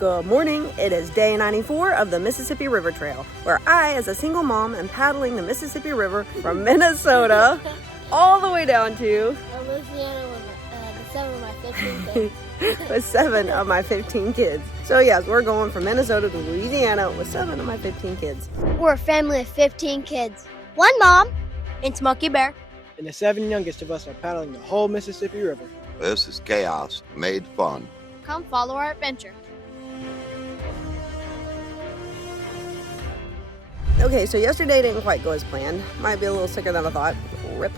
Good morning. It is day 94 of the Mississippi River Trail, where I, as a single mom, am paddling the Mississippi River from Minnesota all the way down to Louisiana with 7 of my 15 kids. with 7 of my 15 kids. So yes, we're going from Minnesota to Louisiana with 7 of my 15 kids. We're a family of 15 kids. 1 mom and Smokey Bear. And the 7 youngest of us are paddling the whole Mississippi River. This is chaos made fun. Come follow our adventure. Okay, so yesterday didn't quite go as planned. Might be a little sicker than I thought. Rip.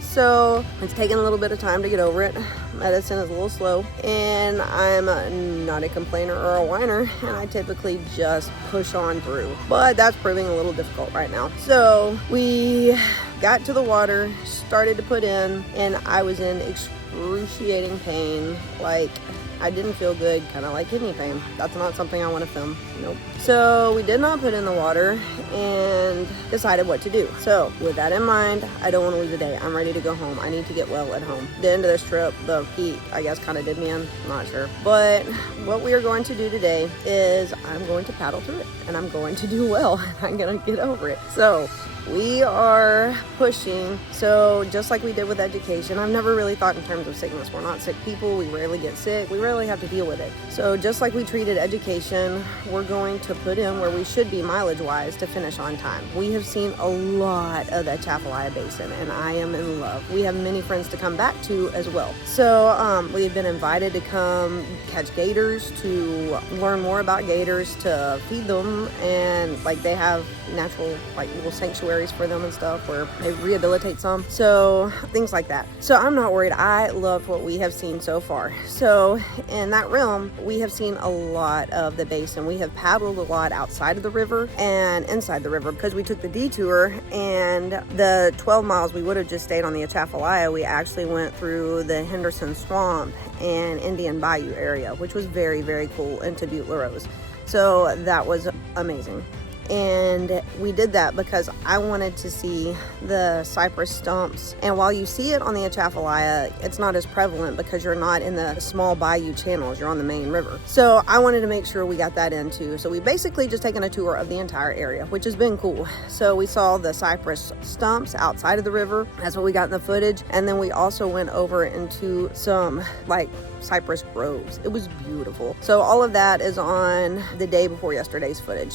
So it's taken a little bit of time to get over it. Medicine is a little slow, and I'm not a complainer or a whiner, and I typically just push on through. But that's proving a little difficult right now. So we got to the water, started to put in, and I was in excruciating pain. Like, I didn't feel good, kind of like kidney pain. That's not something I want to film. Nope. So we did not put in the water and decided what to do. So with that in mind, I don't want to lose a day. I'm ready to go home. I need to get well at home. The end of this trip, the heat, I guess, kind of did me in. I'm not sure. But what we are going to do today is I'm going to paddle through it, and I'm going to do well. I'm going to get over it. So we are pushing. So just like we did with education, I've never really thought in terms of sickness. We're not sick people. We rarely get sick. We rarely have to deal with it. So just like we treated education, we're going to put in where we should be mileage-wise to finish on time. We have seen a lot of the Atchafalaya Basin, and I am in love. We have many friends to come back to as well. So we've been invited to come catch gators, to learn more about gators, to feed them, and like they have natural like little sanctuaries for them and stuff where they rehabilitate some. So things like that. So I'm not worried. I loved what we have seen so far. So in that realm, we have seen a lot of the basin. We have paddled a lot outside of the river and inside the river because we took the detour, and the 12 miles we would have just stayed on the Atchafalaya, we actually went through the Henderson Swamp and Indian Bayou area, which was very, very cool, into Butte La Rose. So that was amazing. And we did that because I wanted to see the cypress stumps. And while you see it on the Atchafalaya, it's not as prevalent because you're not in the small bayou channels, you're on the main river. So I wanted to make sure we got that in too. So we basically just taken a tour of the entire area, which has been cool. So we saw the cypress stumps outside of the river. That's what we got in the footage. And then we also went over into some like cypress groves. It was beautiful. So all of that is on the day before yesterday's footage.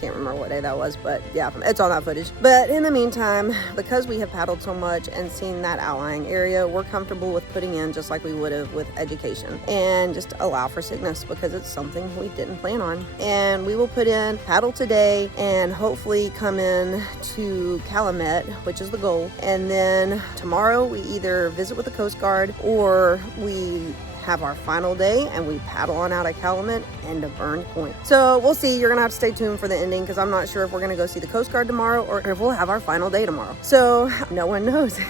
Can't remember what day that was, but yeah, it's on that footage. But in the meantime, because we have paddled so much and seen that outlying area, we're comfortable with putting in just like we would have with education, and just allow for sickness because it's something we didn't plan on. And we will put in paddle today and hopefully come in to Calumet, which is the goal. And then tomorrow we either visit with the Coast Guard or we have our final day and we paddle on out of Calumet and to Burns Point. So we'll see. You're gonna have to stay tuned for the ending because I'm not sure if we're gonna go see the Coast Guard tomorrow or if we'll have our final day tomorrow. So no one knows.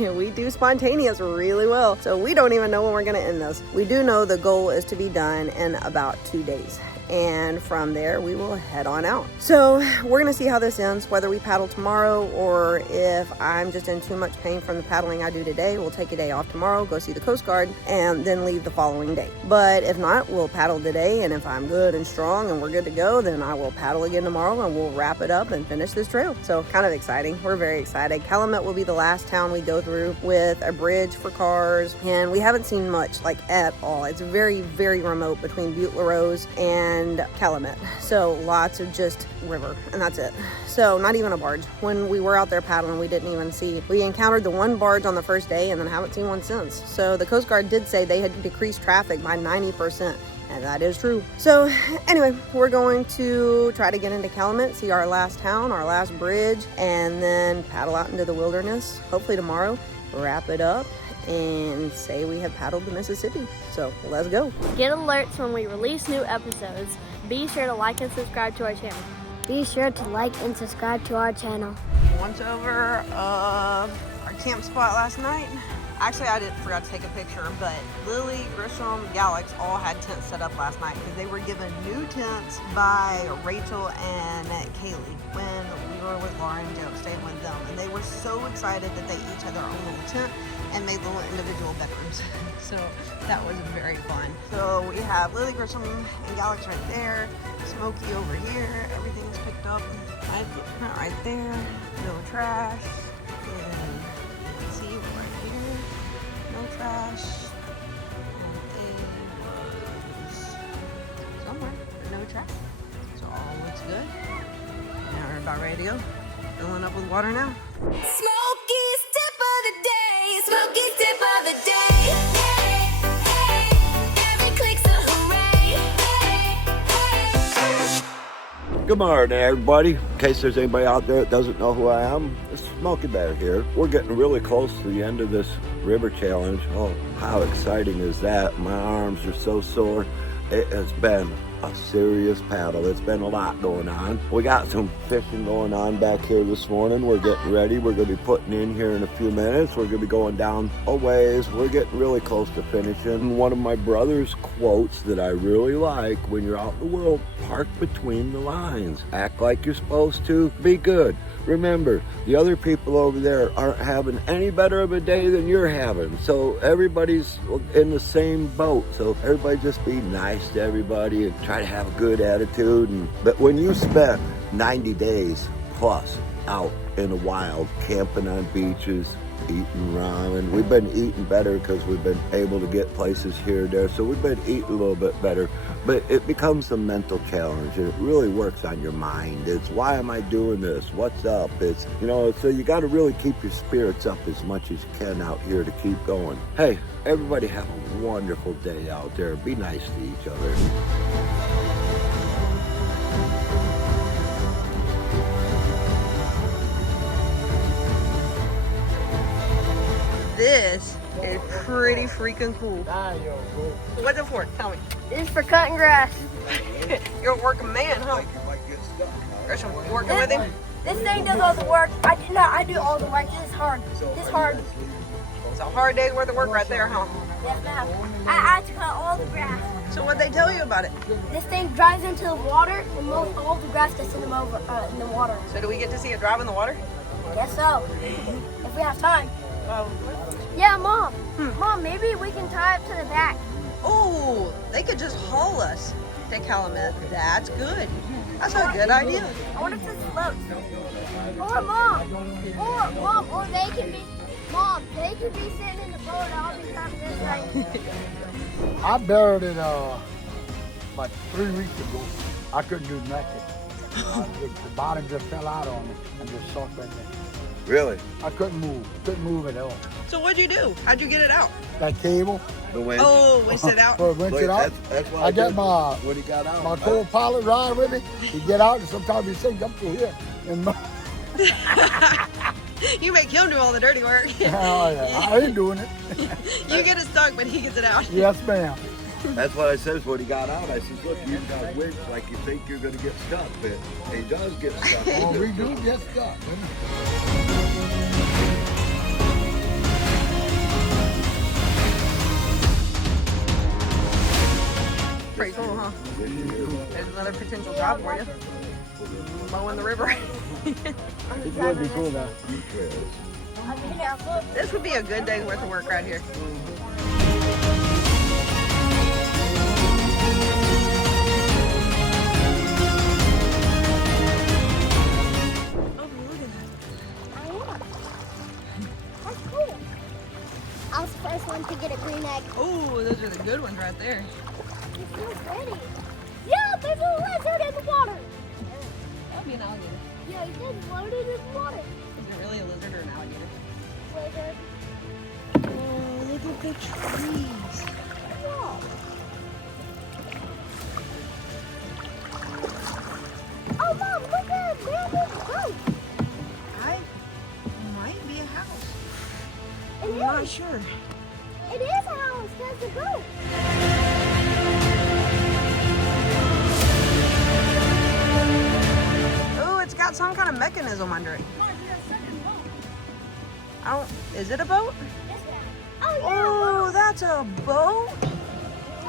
We do spontaneous really well. So we don't even know when we're gonna end this. We do know the goal is to be done in about 2 days. And from there we will head on out. So we're gonna see how this ends, whether we paddle tomorrow or if I'm just in too much pain from the paddling I do today. We'll take a day off tomorrow, go see the Coast Guard, and then leave the following day. But if not, we'll paddle today, and if I'm good and strong and we're good to go, then I will paddle again tomorrow and we'll wrap it up and finish this trail. So kind of exciting. We're very excited. Calumet will be the last town we go through with a bridge for cars, and we haven't seen much like at all. It's very, very remote between Butte La Rose and Calumet. So lots of just river, and that's it. So not even a barge. When we were out there paddling, we encountered the one barge on the first day and then haven't seen one since. So the Coast Guard did say they had decreased traffic by 90%. And that is true. So anyway, we're going to try to get into Calumet, see our last town, our last bridge, and then paddle out into the wilderness. Hopefully tomorrow, wrap it up and say we have paddled the Mississippi. So let's go. Get alerts when we release new episodes. Be sure to like and subscribe to our channel. Be sure to like and subscribe to our channel. Once over our camp spot last night. Actually, I forgot to take a picture, but Lily, Grisham, Galax all had tents set up last night because they were given new tents by Rachel and Kaylee when we were with Laura and Joe staying with them. And they were so excited that they each had their own little tent. and made little individual bedrooms. So that was very fun. So we have Lily Grissom and Galax right there, Smokey over here, everything's picked up. My footprint right there, no trash. And let's see, we're right here, no trash. And it was somewhere, but no trash. So all looks good. Now we're about ready to go. Filling up with water now. Smokey's tip of the day. Smokey's tip of the day. Every click's a hooray. Good morning, everybody. In case there's anybody out there that doesn't know who I am, it's Smokey Bear here. We're getting really close to the end of this river challenge. Oh, how exciting is that? My arms are so sore. It has been a serious paddle. It's been a lot going on. We got some fishing going on back here this morning. We're getting ready. We're going to be putting in here in a few minutes. We're going to be going down a ways. We're getting really close to finishing. One of my brother's quotes that I really like: when you're out in the world, park between the lines. Act like you're supposed to. Be good. Remember, the other people over there aren't having any better of a day than you're having. So everybody's in the same boat. So everybody just be nice to everybody and try to have a good attitude. But when you spend 90 days plus out in the wild, camping on beaches, eating ramen, we've been eating better because we've been able to get places here and there. So we've been eating a little bit better. But it becomes a mental challenge, and it really works on your mind. It's, why am I doing this? What's up? It's, so you got to really keep your spirits up as much as you can out here to keep going. Hey, everybody have a wonderful day out there. Be nice to each other. This is pretty freaking cool. What's it for? Tell me. This is for cutting grass. You're a working man, huh? Gresham, you working with him? This thing does all the work. I do all the work. This is hard. This is hard. It's a hard day's worth of work right there, huh? Yes, ma'am. I had to cut all the grass. So what'd they tell you about it? This thing drives into the water and mows all the grass that's in the water. So do we get to see it drive in the water? Guess so. If we have time. Oh. Yeah, Mom. Mom, maybe we can tie it to the back. Oh, they could just haul us to Calumet. That's good. That's a good idea. I wonder if this floats. Or they can be sitting in the boat and I'll be having this right. I buried it about 3 weeks ago. I couldn't do nothing. The bottom just fell out on me and just sunk right there. Really? I couldn't move at all. So what'd you do? How'd you get it out? That cable. The winch. Oh, winched it out. Well, winch it out. That's what I got when he got out. my co-pilot ride with me. He get out and sometimes he say, "Jump through here." And You make him do all the dirty work. oh, yeah, I ain't doing it. You get it stuck, but he gets it out. Yes, ma'am. That's what I said when he got out. I said, look, you've got a winch like you think you're going to get stuck, but he does get stuck. Oh, we do get stuck. Pretty cool, huh? There's another potential job for you. Mowing the river. It's going to be cool now. This would be a good day's worth of work right here. I was the first one to get a green egg. Oh, those are the good ones right there. It feels ready. Yeah, there's a lizard in the water. That'd be an alligator. Yeah, he did loaded in the water. Is it really a lizard or an alligator? Lizard. Oh, look at the trees. Wow. Oh, Mom, look at it. There is a boat. Might be a house. It I'm not is. sure. It is a house. There's a boat. Oh, it's got some kind of mechanism under it. Is it a boat? Oh, yeah. Oh, that's a boat?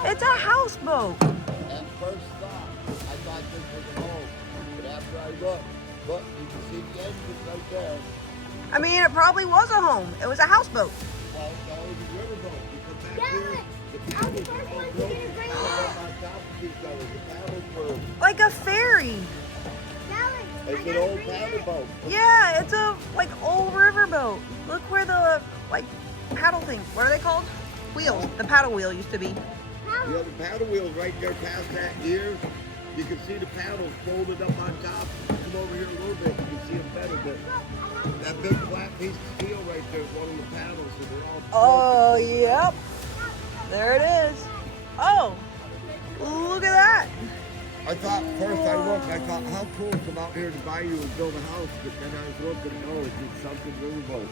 It's a houseboat. At first thought, I thought this was a home. But after I look, you can see the engine right there. I mean, it probably was a home. It was a houseboat. Like a ferry. It's an old paddle boat. Yeah, it's a like old river boat. Look where the like paddle things, what are they called? Wheels. The paddle wheel used to be. Yeah, the paddle wheel's right there past that gear. You can see the paddles folded up on top. Come over here a little bit, you can see them better. That big flat piece of steel right there is one of the paddles, and they're all. Oh, yep. There it is. Oh, look at that. I thought first I looked, I thought how cool to come out here to Bayou and build a house, but then I was looking, no, it's something riverboat.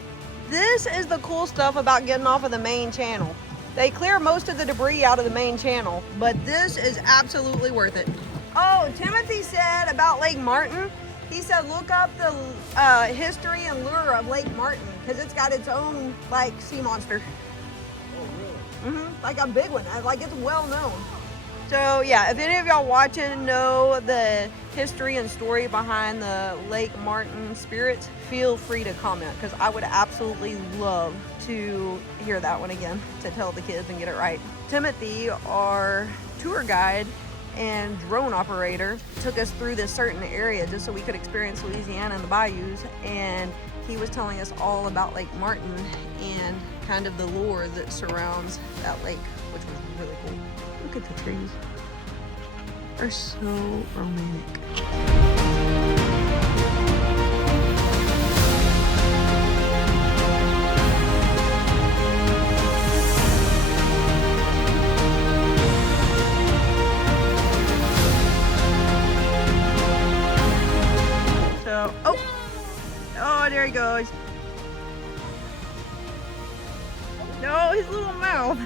This is the cool stuff about getting off of the main channel. They clear most of the debris out of the main channel, but this is absolutely worth it. Oh, Timothy said about Lake Martin, he said look up the history and lure of Lake Martin because it's got its own like sea monster. Oh, really? Like a big one, like it's well known. So yeah, if any of y'all watching know the history and story behind the Lake Martin spirits, feel free to comment because I would absolutely love to hear that one again to tell the kids and get it right. Timothy, our tour guide and drone operator, took us through this certain area just so we could experience Louisiana and the bayous, and he was telling us all about Lake Martin and kind of the lore that surrounds that lake, which was really cool. Look at the trees. They're so romantic. So, oh, there he goes. No, his little mouth.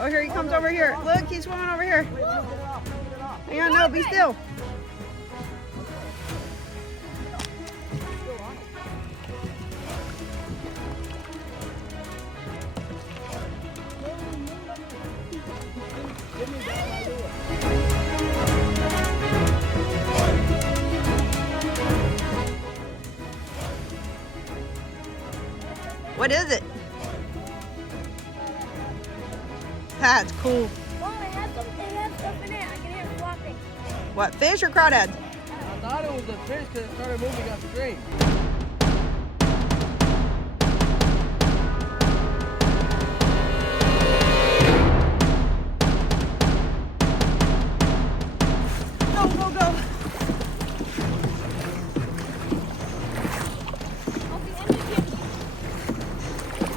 Oh, here he comes over here. Look, he's swimming over here. Hang on, no, be still. What is it? That's cool. Mom, they have stuff in it. I can hear it flopping. What, fish or crawdads? I thought it was a fish because it started moving upstream. Go, go, go.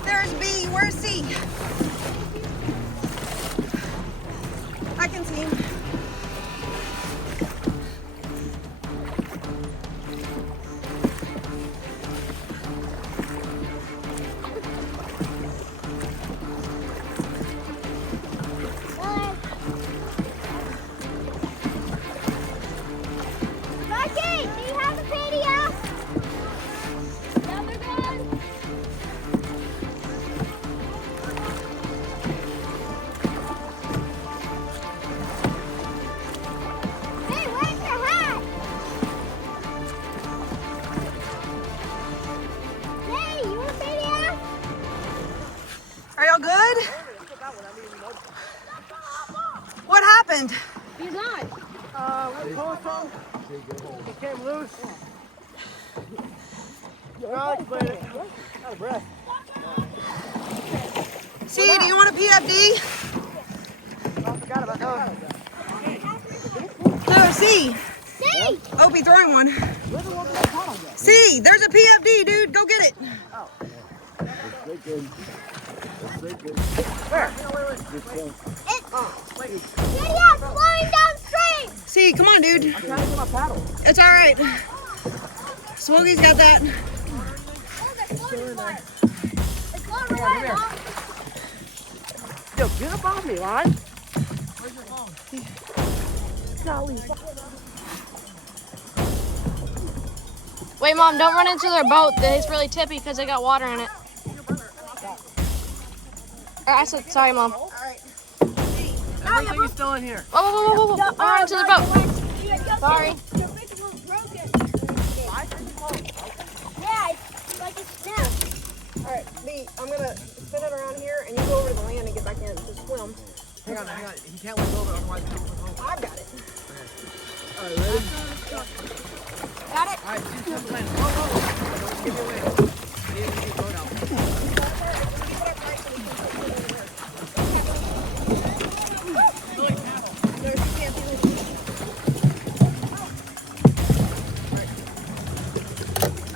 There's B. Where's C? I can see him. Becky, do you have a PDF? Yeah, they're good. Hey, where's your hat? Hey, you want a PDF? Are y'all good? What happened? He's on. We pulled some. It came loose. I'll explain it. Out of breath. C, do you want a PFD? I forgot about that. No, C. See? Opie throwing one. C, there's a PFD, dude. Go get it. PDF flying downstream. C, come on, dude. I'm trying to get my paddle. It's all right. Smokey's got that. It's going away, Mom. Yo, get up off me, Lon. Where's your phone? Golly. Wait, Mom, don't run into their boat. It's really tippy because they got water in it. I said, sorry, Mom. All right. Everything is still in here. Whoa. Don't run into their boat. Sorry. Yeah, it's like a snap. All right, B, I'm gonna spin it around here, and you go over to the land and get back in to swim. Hang on. He can't let go of it, otherwise he'll let go. I've got it. All right, ready? Got it? All right, just land. Whoa. Don't give me away. I need to get your boat out.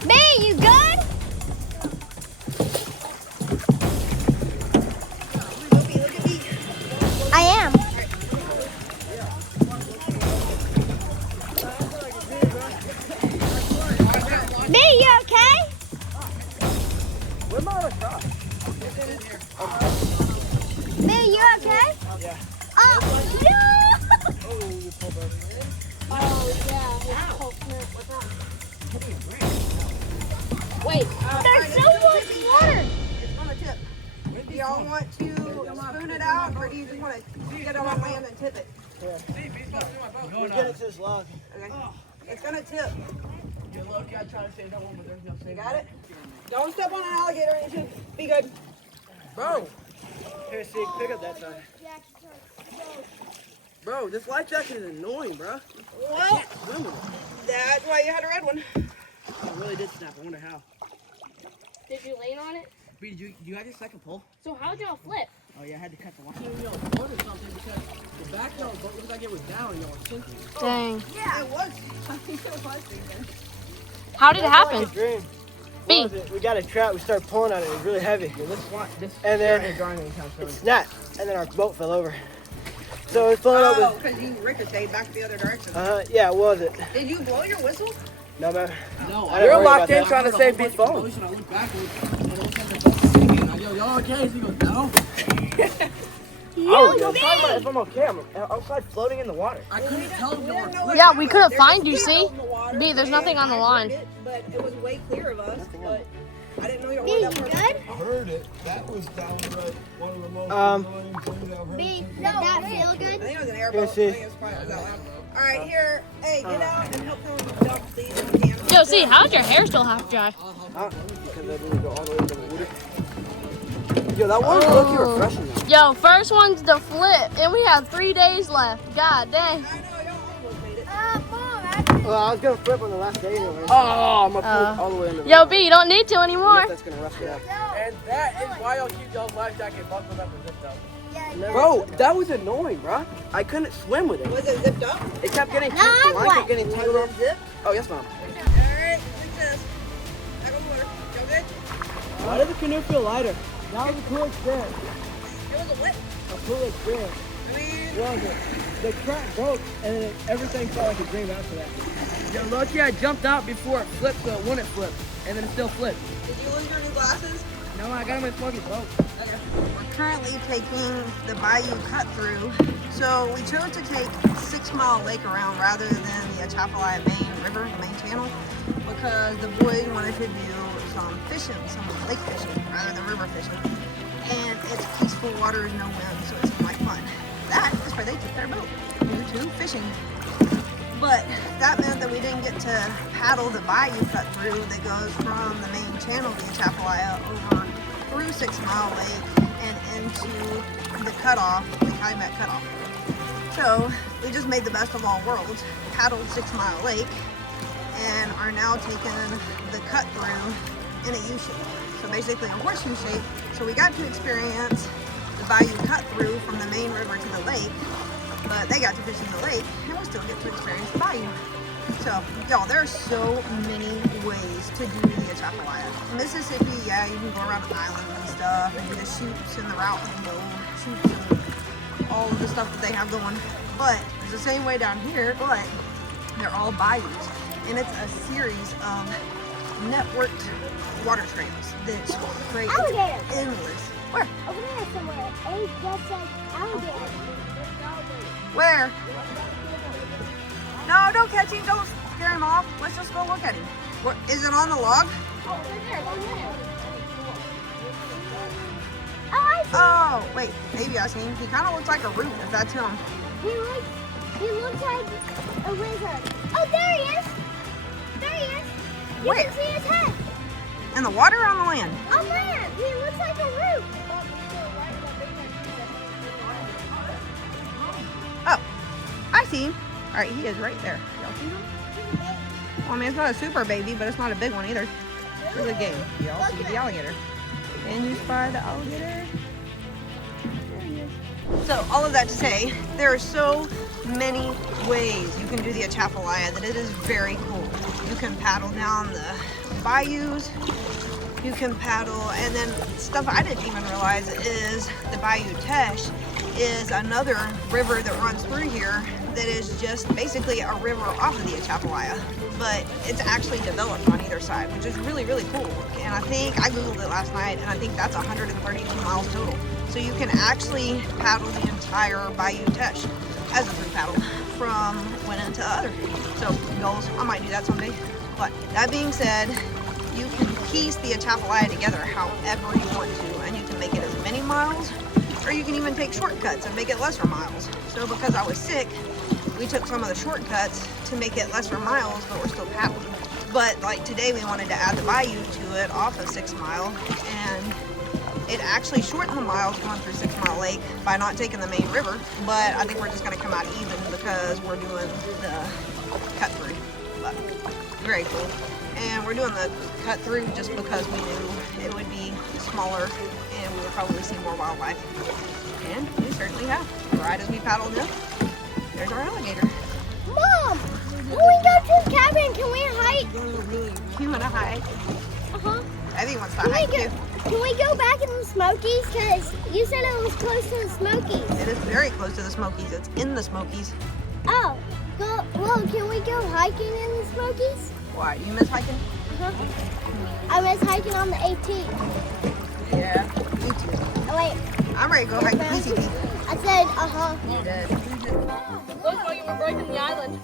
Me, you good? I am. Me, you okay? We're not across. Me, you okay? Yeah. Oh, no! Wait. There's so much water. It's on the tip. Do y'all want to spoon it out, or do you just want to get it on land and tip it? Get it to this log. Okay. It's gonna tip. You're lucky I tried to save that one, but there's no You saving. got it? Don't step on an alligator, you should be good. Bro. Here, see, pick up that side. Bro, this life jacket is annoying, bro. Well, Swim with it. that's why you had a red one. It really did snap. I wonder how. Did you lean on it? B, did you have your second pull? So how'd y'all flip? Oh yeah, I had to cut the line. You know, boat or something because the back y'all boat looked like it was down and y'all were sinking. Dang. Yeah, it was. I think it was sinking. How did it happen? Dream. B. We got a trap. We started pulling on it. It was really heavy. And then it snapped. And then our boat fell over. So it's blowing up Oh, with. because you ricocheted back the other direction. Yeah, it was it. Did you blow your whistle? No, man. No, We're locked in trying to save B's phone. I look backwards, and it looks like the boat is sinking. I go, y'all okay? He goes, no. Oh, I'm talking about if I'm okay. I'm outside floating in the water. I couldn't tell him y'all were Yeah, we couldn't find you, see? B, there's nothing on the line. But it was way clear of us. But I didn't know you were Me, that you far. good? I heard it. That was downright one of the most Um, annoying things I've heard. Me, did that feel I good? think it was an airboat. I see. think it was probably that loud. All right, here. Hey, get out and help them dump these in the can. Yo, see, how's your hair still half dry? Because I didn't go all the way to the water. Yo, that one was looking refreshing though. Yo, first one's the flip, and we have 3 days left. God dang. I know, y'all almost made it. Mom, Well, I was gonna flip on the last day anyway. Oh, I'm gonna pull all the way into the Yo, B, you don't need to anymore. That's gonna rust it out. And that is why y'all keep y'all's life jacket buckled up and zipped up. Bro, that was annoying, bro. I couldn't swim with it. Was it zipped up? It kept getting No, the line what? kept getting tangled up. Zip? Oh, yes, mom. All right, like this. Back on the water. Y'all good? Why did the canoe feel lighter? That was a cool experience. It was a what? A cool experience. I mean, Was it? The track broke, and then everything felt like a dream after that. You're lucky I jumped out before it flipped, so it wouldn't flip, and then it still flipped. did you lose your new glasses? No, I got them in fucking boat. We're currently taking the Bayou cut through. So we chose to take 6 Mile Lake around rather than the Atchafalaya Basin River, the main channel, because the boys wanted to do some fishing, some lake fishing rather than river fishing. And it's peaceful waters, no wind, so it seemed like fun. That is where they took their boat due to fishing. But that meant that we didn't get to paddle the bayou cut through that goes from the main channel, the Atchafalaya, over through 6 Mile Lake and into the cutoff, the kayak cutoff. So we just made the best of all worlds, paddled 6 Mile Lake, and are now taking the cut through in a U shape. So basically a horseshoe shape. So we got to experience the bayou cut through from the main river to the lake, but they got to fish in the lake, and we still get to experience the bayou. So, y'all, there are so many ways to do the Atchafalaya. Mississippi, yeah, you can go around the island and stuff, and do the chutes and the route and go chutes and all of the stuff that they have going. But it's the same way down here, but they're all bayous. And it's a series of networked water trails that's great. Alligator. It's endless. Where? over there somewhere. Hey, that's like alligator. Where? No, don't catch him. Don't scare him off. Let's just go look at him. What, is it on the log? Oh, there. Oh, wait, maybe I see him. He kind of looks like a root, if that's him. He looks like a lizard. Oh, there he is. There he is. You Where? can see his head. In the water or on the land? On land. He looks like a root. Oh, I see him. All right, he is right there. Y'all see him? Well, I mean, it's not a super baby, but it's not a big one either. It's a game. Y'all see the alligator. Can you spy the alligator? There he is. So, all of that to say, there are so many ways you can do the Atchafalaya that it is very cool. You can paddle down the bayous, you can paddle, and then stuff I didn't even realize is the Bayou Teche is another river that runs through here that is just basically a river off of the Atchafalaya, but it's actually developed on either side, which is really, really cool. And I think, I Googled it last night, and I think that's 132 miles total. So you can actually paddle the entire Bayou Teche as a through paddle from one end to other. So goals, I might do that someday. But that being said, you can piece the Atchafalaya together however you want to, and you can make it as many miles, or you can even take shortcuts and make it lesser miles. So because I was sick, we took some of the shortcuts to make it lesser miles, but we're still paddling. But like today we wanted to add the bayou to it off of 6 Mile, and it actually shortened the miles going through 6 Mile Lake by not taking the main river, but I think we're just gonna come out even because we're doing the cut through. But very cool. And we're doing the cut through just because we knew it would be smaller and we would probably see more wildlife. And we certainly have. Right as we paddled in, there's our alligator. Mom, when we go to the cabin, can we hike? You wanna hike? Uh-huh. Evie wants to hike too. Can we go back in the Smokies? Because you said it was close to the Smokies. It is very close to the Smokies. It's in the Smokies. Oh, well, can we go hiking in the Smokies? Why? Do you miss hiking? Uh-huh. I was hiking on the 18th. Yeah, me too. Oh, wait. I'm ready to go hike the PCT. I said, uh-huh. You did. Looks like we're breaking the island.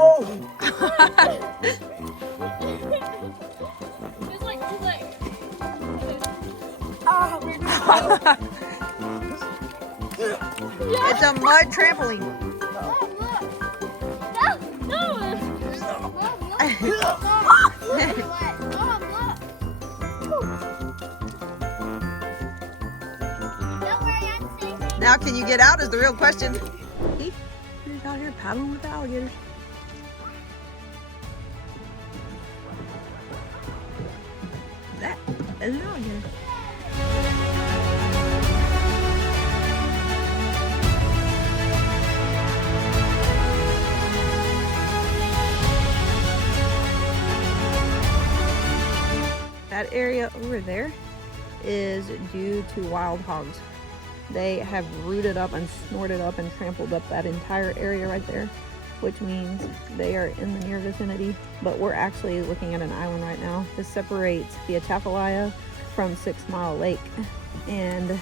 Whoa! It's like too late. It's a mud trampoline. Now can you get out is the real question. He's out here paddling with the alligators. That is an alligator. That area over there is due to wild hogs. They have rooted up and snorted up and trampled up that entire area right there, which means they are in the near vicinity. But we're actually looking at an island right now. This separates the Atchafalaya from 6 Mile Lake, and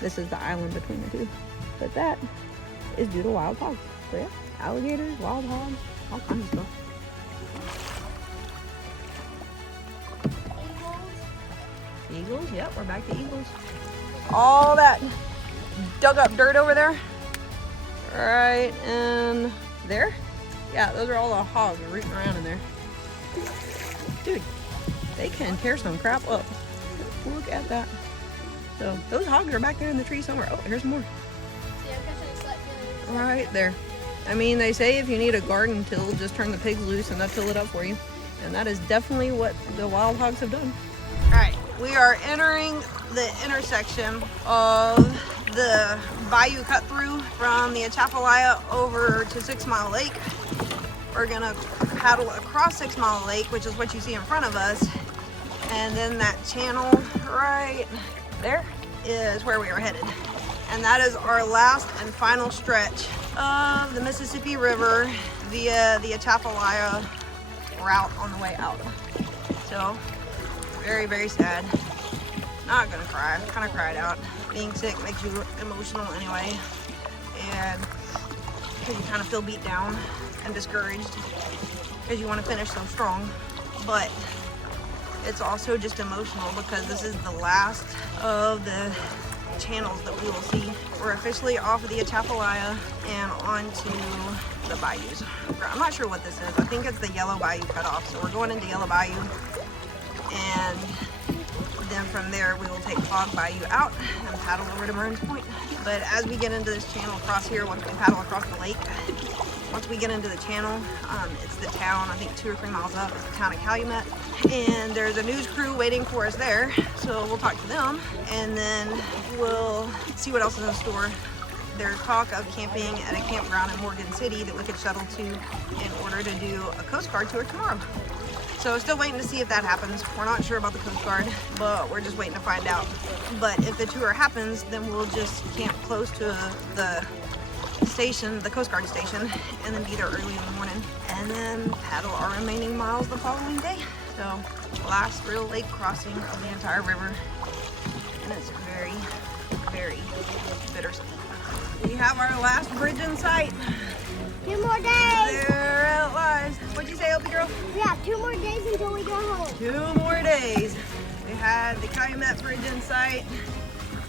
this is the island between the two. But that is due to wild hogs. So yeah, alligators, wild hogs, all kinds of stuff. Eagles, yep, we're back to eagles. All that dug up dirt over there, right in there. Yeah, those are all the hogs rooting around in there. Dude, they can tear some crap up. Look at that. So those hogs are back there in the tree somewhere. Oh, here's more. Right there. I mean, they say if you need a garden till, just turn the pigs loose and they'll till it up for you. And that is definitely what the wild hogs have done. All right, we are entering the intersection of the Bayou cut through from the Atchafalaya over to 6 Mile Lake. We're gonna paddle across 6 Mile Lake, which is what you see in front of us. And then that channel right there is where we are headed. And that is our last and final stretch of the Mississippi River via the Atchafalaya route on the way out. So, very, very sad. Not gonna cry, kind of cried out. Being sick makes you emotional anyway. And because you kind of feel beat down and discouraged because you want to finish so strong. But it's also just emotional because this is the last of the channels that we will see. We're officially off of the Atchafalaya and onto the bayous. I'm not sure what this is. I think it's the Yellow Bayou cutoff. So we're going into Yellow Bayou, and then from there we will take Fog Bayou out and paddle over to Burns Point. But as we get into this channel across here, once we paddle across the lake, once we get into the channel, it's the town, I think 2 or 3 miles up, it's the town of Calumet. And there's a news crew waiting for us there. So we'll talk to them and then we'll see what else is in store. There's talk of camping at a campground in Morgan City that we could shuttle to in order to do a Coast Guard tour tomorrow. So still waiting to see if that happens. We're not sure about the Coast Guard, but we're just waiting to find out. But if the tour happens, then we'll just camp close to the station, the Coast Guard station, and then be there early in the morning, and then paddle our remaining miles the following day. So last real lake crossing of the entire river, and it's very, very bittersweet. We have our last bridge in sight. 2 more days. There it lies. What'd you say, Opie girl? Yeah, 2 more days until we go home. 2 more days. We had the Calumet Bridge in sight.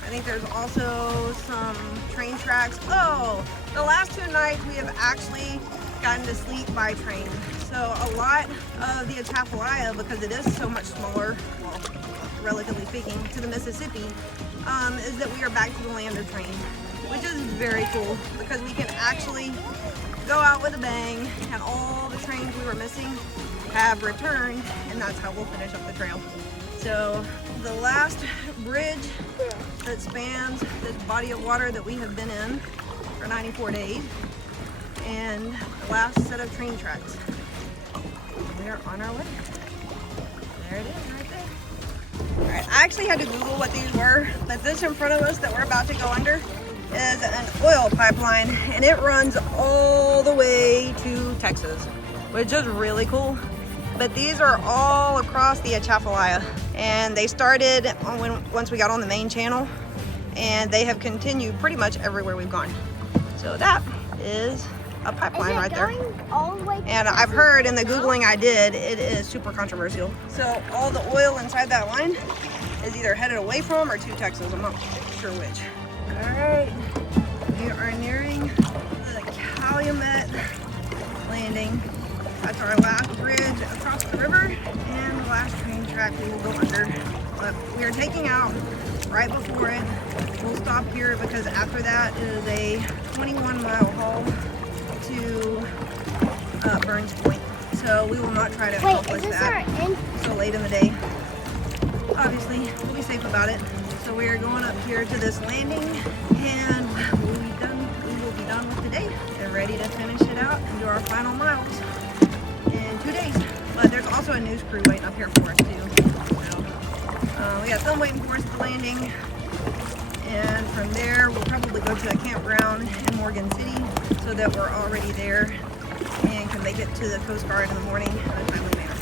I think there's also some train tracks. Oh, the last 2 nights we have actually gotten to sleep by train. So a lot of the Atchafalaya, because it is so much smaller, well, relatively speaking, to the Mississippi, is that we are back to the lander train, which is very cool because we can actually go out with a bang, and all the trains we were missing have returned, and that's how we'll finish up the trail. So the last bridge that spans this body of water that we have been in for 94 days, and the last set of train tracks. We are on our way. There it is, right there. All right, I actually had to Google what these were, but this in front of us that we're about to go under is an oil pipeline, and it runs all the way to Texas, which is really cool. But these are all across the Atchafalaya, and they started once we got on the main channel, and they have continued pretty much everywhere we've gone. So that is a pipeline right there. All the way to And I've heard in the Googling I did, it is super controversial. So all the oil inside that line is either headed away from or to Texas. I'm not sure which. All right, we are nearing the Calumet landing. That's our last bridge across the river and the last train track we will go under. But we are taking out right before it. We'll stop here because after that is a 21-mile haul to Burns Point. So we will not try to accomplish that so late in the day. Obviously, we'll be safe about it. So we are going up here to this landing, and we will be done with today and ready to finish it out and do our final miles in 2 days. But there's also a news crew waiting up here for us too. So we got them waiting for us at the landing, and from there we'll probably go to a campground in Morgan City so that we're already there and can make it to the Coast Guard in the morning in a timely manner.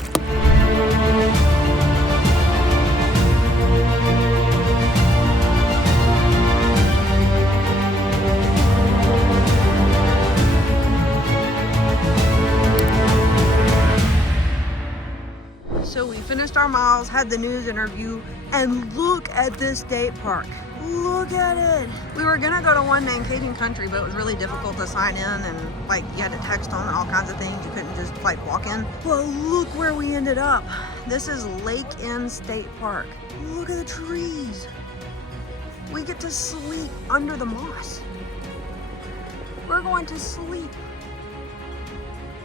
So we finished our miles, had the news interview, and look at this state park. Look at it. We were gonna go to one named Cajun Country, but it was really difficult to sign in, and like you had to text them and all kinds of things. You couldn't just like walk in. Well, look where we ended up. This is Lake End State Park. Look at the trees. We get to sleep under the moss. We're going to sleep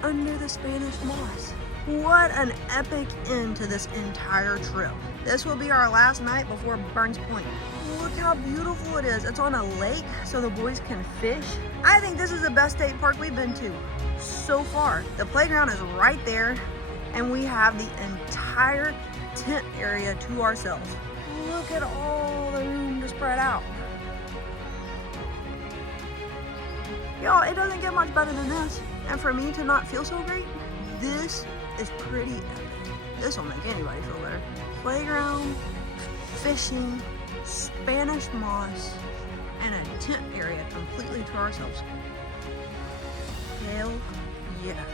under the Spanish moss. What an epic end to this entire trip. This will be our last night before Burns Point. Look how beautiful it is. It's on a lake so the boys can fish. I think this is the best state park we've been to so far. The playground is right there, and we have the entire tent area to ourselves. Look at all the room to spread out. Y'all, it doesn't get much better than this. And for me to not feel so great, this is pretty epic. This will make anybody feel better. Playground, fishing, Spanish moss, and a tent area completely to ourselves. Hell yeah.